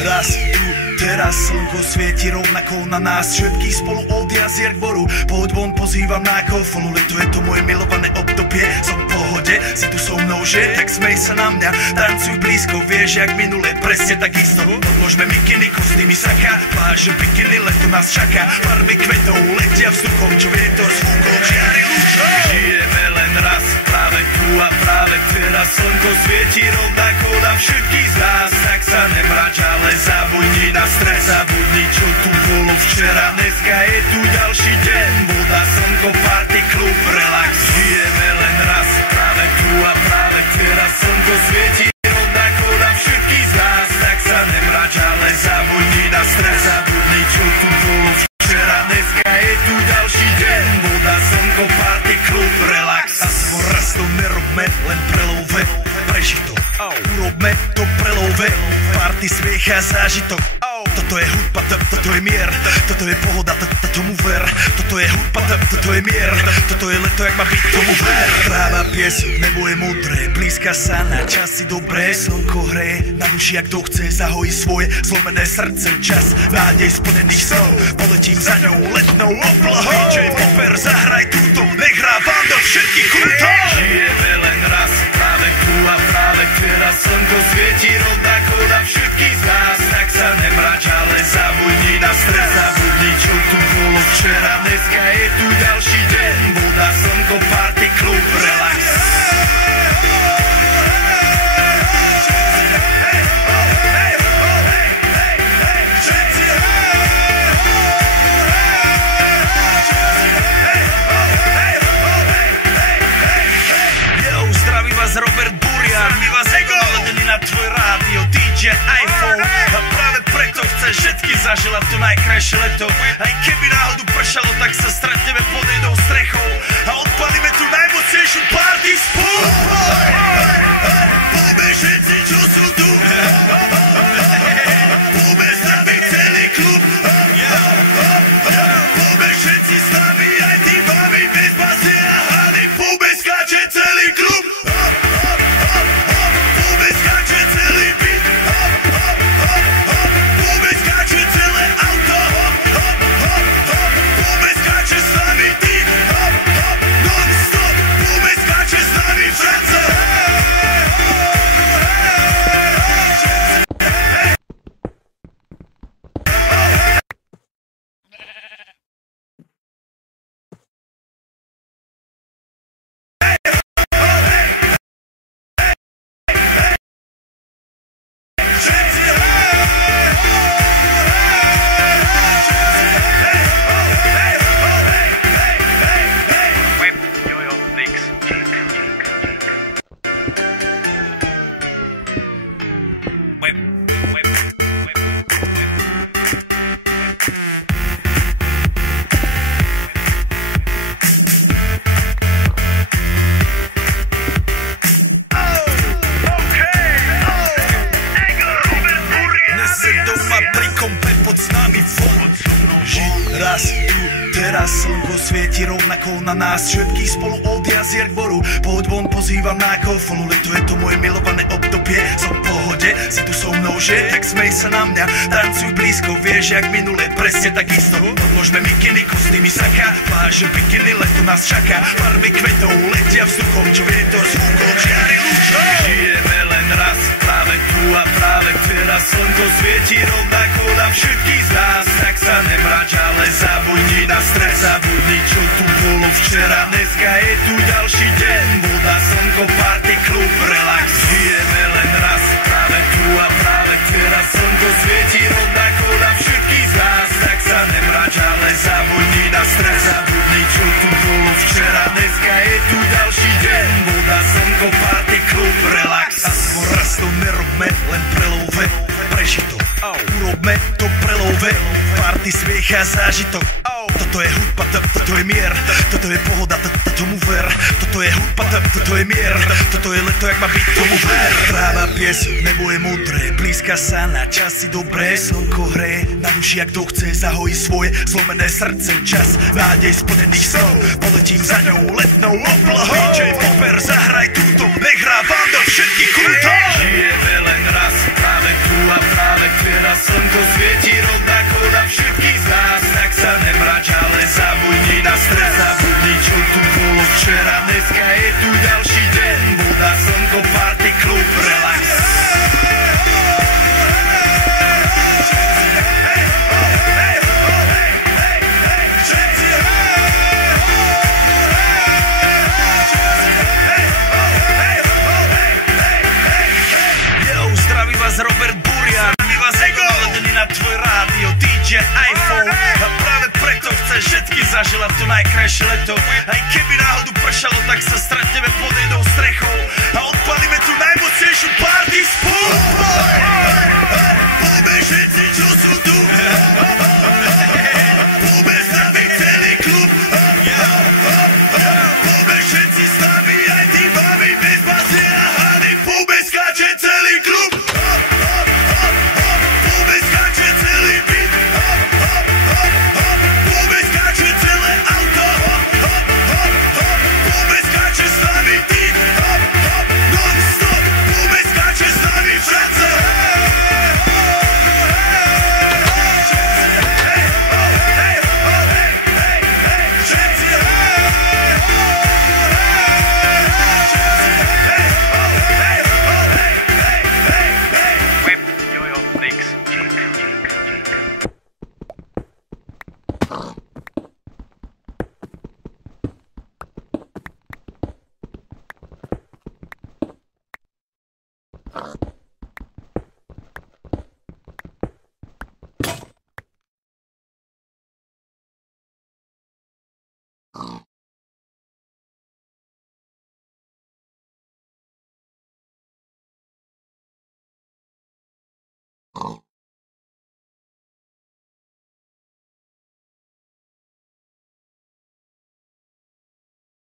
Raz tu, teraz slnko svieti rovnako na nás. Všetkých spolu od jazier k boru. Poď von, pozývam na kofolu. Leto je to moje milované obdobie. Som v pohode, si tu so mnou, že? Tak smej sa na mňa, tancuj blízko. Vieš, jak minule, presne takisto. Odložme mikiny, kostýmy saka. Pláže, bikiny, leto nás čaká. Farby kvetov letia vzduchom, čo vietor s fúkom žiari lúčom. Žijeme len raz, práve tu a práve teraz. Slnko svieti rovnako na všetkých z nás. Tak sa nemrač, ale zabudni na stres, zabudni, čo tu bolo včera. Dneska je tu ďalší deň, voda, slnko, party, klub, relax. Žijeme len raz, práve tu a práve teraz. Slnko svieti rovnako na všetkých z nás. Tak sa nemrač, ale zabudni na stres, zabudni, čo tu bolo včera. Dneska je tu ďalší deň, voda, slnko, party, klub, relax. Aspoň raz to nerobme, len prelove, preži to. Urobme to prelove, party, smiech a zážitok. Toto je hudba, toto je mier, toto je pohoda, tomu ver. Toto je hudba, toto je mier, toto je leto, jak má byť, tomu ver. Tráva, piesok, nebo je modré, blízka sa na časy dobré. Slnko hreje na duši, jak to chce, zahojí svoje zlomené srdce. Čas nádej splnených snov, poletím za ňou letnou oblohou. DJ Popper, zahraj túto, nech hrá vám do všetkých kultov. Žijeme len raz, práve tu a práve teraz. Slnko svieti rovnako na všetkých z nás. Tak sa nemrač, ale zabudni na stres, zabudni, čo tu bolo včera. Dneska je tu ďalší deň, voda, slnko, party, klub, relax. Zdraví vás Robert Burian, my vás naladený na tvoj rádio, DJ iPhone. A práve preto chceš všetky zaželať to najkrajšie leto. Aj keby náhodu pršalo, tak sa stretneme pod jednou strechou a odpalíme tu najmocnejšiu party spolu. Poďme všetci, čo sú tu, poďme zdraviť celý klub. Poďme všetci s nami, aj tí babi bez basy a hady. Poďme skáče celý klub. Raz tu, teraz slnko svieti rovnako na nás. Všetkých spolu od jazier k boru. Poď von, pozývam na kofolu. Leto je to moje milované obdobie. Som v pohode, si tu so mnou, že? Tak smej sa na mňa, tancuj blízko. Vieš, jak minule, presne takisto. Odložme mikiny, kostýmy saka. Pláže, bikiny, leto nás čaká. Farby kvetov letia vzduchom, čo vietor s fúkom žiari lúčom. Žijeme len raz, práve tu a práve teraz. Slnko svieti rovnako na všetkých z nás. Tak sa nemrač, ale zabudni na stres, zabudni, čo tu bolo včera. Dneska je tu ďalší deň, voda, slnko, party, klub, relax. Žijeme len raz, práve tu a práve teraz. Slnko svieti rovnako na všetkých z nás. Tak sa nemrač, ale zabudni na stres, zabudni, čo tu bolo včera. Dneska je tu ďalší deň, voda, slnko, party, klub, relax. Aspoň raz to nerobme, len prelove, preži to. Urobme to prelove, party, smiech a zážitok. Toto je hudba, toto je mier, toto je pohoda, tomu ver. Toto je hudba, toto je mier, toto je leto, jak má byť, tomu ver. Tráva, piesok, nebo je modré, blízka sa na časy dobré. Slnko hreje na duši, jak to chce, zahojí svoje zlomené srdce. Čas nádej splnených snov, poletím za ňou letnou oblohou. DJ Popper, zahraj túto, nech hrá vám do všetkých kútov. Žijeme len raz, práve tu a práve teraz. Slnko svieti rovnako na všetkých z nás, tak sa nemrač, ale zabudni na stres. Zabudni, čo tu bolo včera, dneska je tu ďalší deň. Voda, slnko, party, klub, relax. Robert Burian, my vás naledený na tvoj rádio DJ iPhone. A práve preto chceš všetky zaželať to najkrajšie leto. Aj keby náhodu pršalo, tak sa stretneme pod jednou strechou a odpalíme tu najmocnejšiu party spolu. Poďme všetci, čo sú tu, poďme zdraviť celý klub. Poďme všetci s nami, aj tí babi bez basiera hany. Poďme skáče celý klub. You